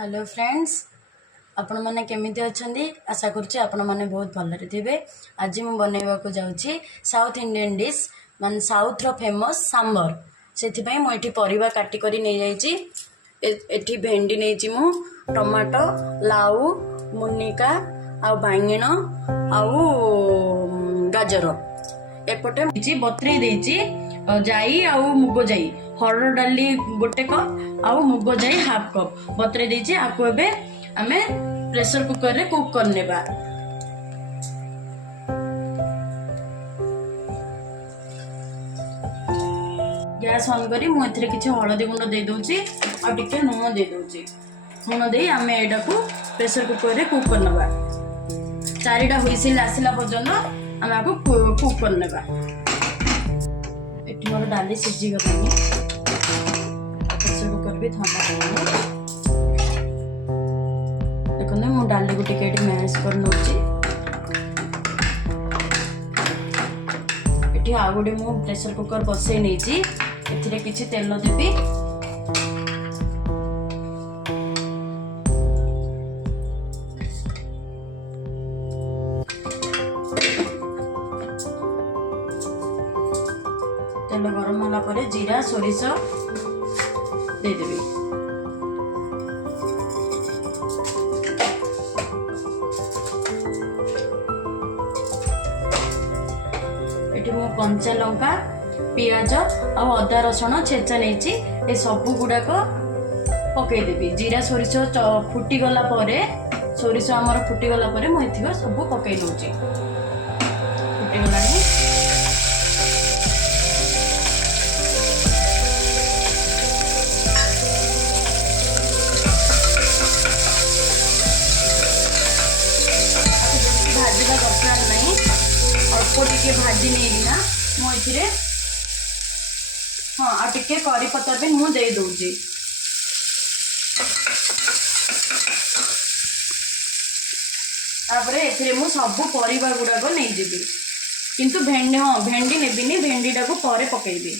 Hello friends, आपण मैंने केमिति अछंदी आशा करुच्ची आपण मैंने बहुत भलरे थे। आज मैं बनवा को जाऊँगी साउथ इंडियन डिश मान साउथ रो फेमस सांबर। से मुझे परिवा काटिक नहीं जाइए। भेंडी नहीं मु टमाटो लाउ मुनिका आ बैंगन आउ गाजर एपटे बतरे देची जाई आउ मुग जाई हरड़ डाली गोटे कप आउ मुग जाई हाफ कप बतरे देची आको एबे आमे प्रेशर कुकर रे कुक करने बा। गैस ऑन करी मु एथरे किछि हळदी गुंड दे दोची आ टिके नून दे दोची। नून दे आमे एडा को प्रेशर कुकर रे कुक करनबा। चारिटा हुइसिल आसिला पर्यंत आमे आको कुक करनबा। एठी मोर डाली सिझी गलानी। प्रेशर कुकर भी ठंडा करनी। देखो मु डाली को टिके एठी मैश कर नोची। एठी आ गोटे मु प्रेशर कुकर बसै नेची। एथिरे किछि तेल देबी। तेल गरम होला परे जीरा सोरिष दे देबी। एठी मु कंचा लंका पियाज आ अदा रसुण छेचा नेची ए सब गुडाक पकई देबी। जीरा सोरिष फुटी गला परे सोरिष हमर फुटी गला परे मु एथिको सब पकई दोची। फुटी गलानी भाजीला दरकार नहीं अल्प टिके भाजी नहीं मुझे हाँ आ टिके करी पत्ता भी मु दे दूची। तापरे एथिरे मु सब परिबा गुडाक नहीं जीवी किंतु भेंडी हाँ भेंडी नेबिनी भेंडीटा को परे पकेबी।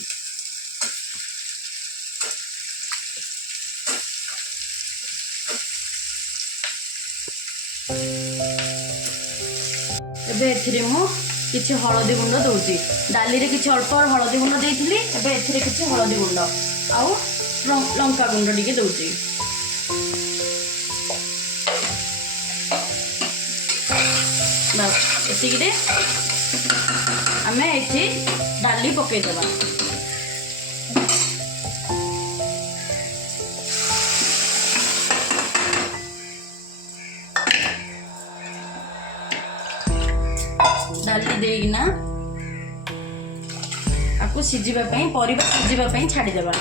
एबे एथिरे मु किछि हळदी गुंड दउची। डाली रे किछि अल्प हळदी गुंड देइथिली। एबे एथिरे किछि हळदी गुंड आउ लंका गुंड टिके दउची। बस एतिकी रे हमें एठी डाली पके देबा। डाली देना आपको सिझिबा पई परिबा सिझिबा पई छाडी देबा।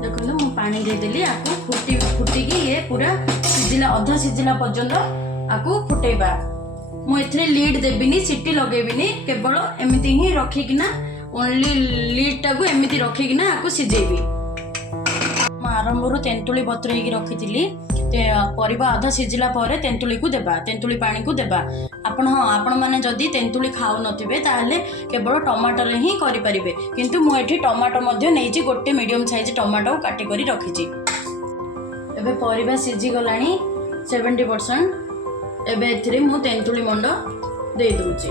देखो मु पानी दे देली आपको फुटी की ये पूरा सिझिला अधा सिझिला पर्यंत आपको फुटेबा। मु एथरे लीड देबिनी सिटी लगेबिनी केवल एमिति ही रखिकिना ओनली लीड टाको एमिति रखिकिना आपको सिझेबी। मु आरंभरू तेंतुली बतरेई की रखितिली। परिबा आधा सिझिला परे तेंतुली को देबा। तेंतुली पानी को देबा। आपण हाँ आपण माने जदी तेंतुली खाउ नथिबे ताहले केवल टमाटर ही करि परिबे। किंतु मु एठी टमाटो मध्ये नेइची गोटे मीडियम साइज टमाटो काटी करी रखिची। एबे परिबा सिझी गलानी 70%। एबे एथिरे मु तेंतुली मंड दे दोची।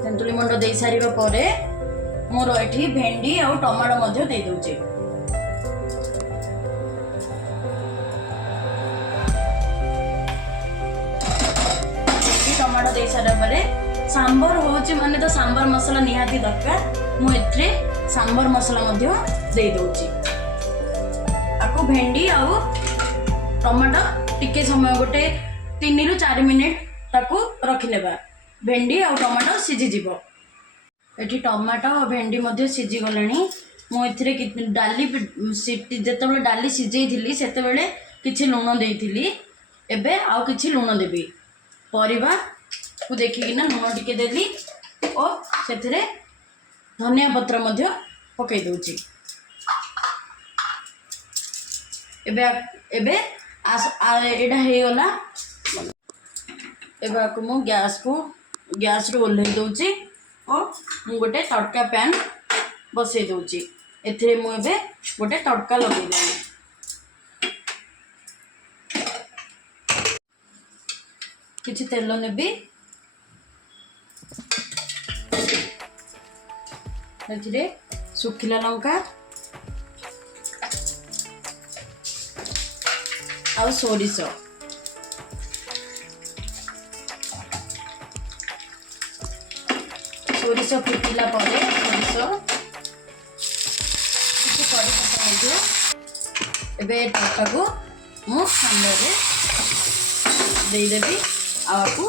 तेंतुली मंड दे सारिबा परे मोर एठी भेंडी और टमाटो मध्य दे दोचे। टमाटो दे सारा परे सांबर होची माने तो सांबर मसाला निहाती दरकार। मु एथरे सांबर मसाला मध्य दे दोची। आको भेंडी और टमाटो टिके समय गोटे 3 रु 4 मिनिट ताको रखिनेबा। भेंडी और टमाटो सिझी जिवो। एठी टमाटो और भेंडी मध्य सिझी गलानी। मु एथिरे डाली सिटी जेतेबेले डाली सिझेइथिली सेतेबेले किछि लूण देइथिली। एबे आउ किछि लूण देबी। परिबा को देखिकिना लूण टिके देली और सेथिरे धनिया पत्र मध्य पकई दोची। एबे एबे एडा हे गला। एबे को मु गैस रो ओल्हे दोची। मु गोटे तड़का पैन बसई दूची एथिरे मु एबे गोटे तड़का लगे देबी किछि तेल नेबी एथिरे सुखिला लंका आ सोरिष सोरिष फुटिला परे सोरिष किछि करी पत्ता मध्ये एबे तड़का को मु सांबर रे दे देबी आपको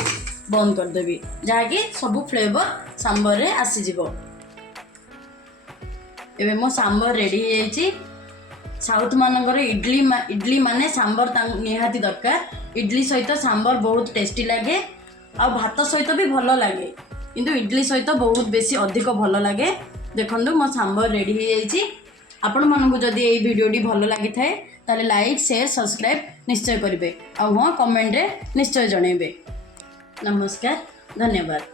बंद कर देबी जहाँकि सब फ्लेवर सांबर रे आसी जिवो एबे मो सांबर रेडी हो जाइए साउथ मानकर इडली माने सांबर निहाती दरकार इडली सहित सांबर बहुत टेस्टी लगे आ भात सहित भी भल लगे किंतु इडली सहित बहुत बेसी अधिक भल लगे देखो मो सांबर रेडी हो जाइए आपण मानक जदि ये वीडियोटी भल लगी थाए ताले लाइक शेयर सब्सक्राइब निश्चय करेंगे आ हाँ कमेंट रे निश्चय जनइबे नमस्कार धन्यवाद।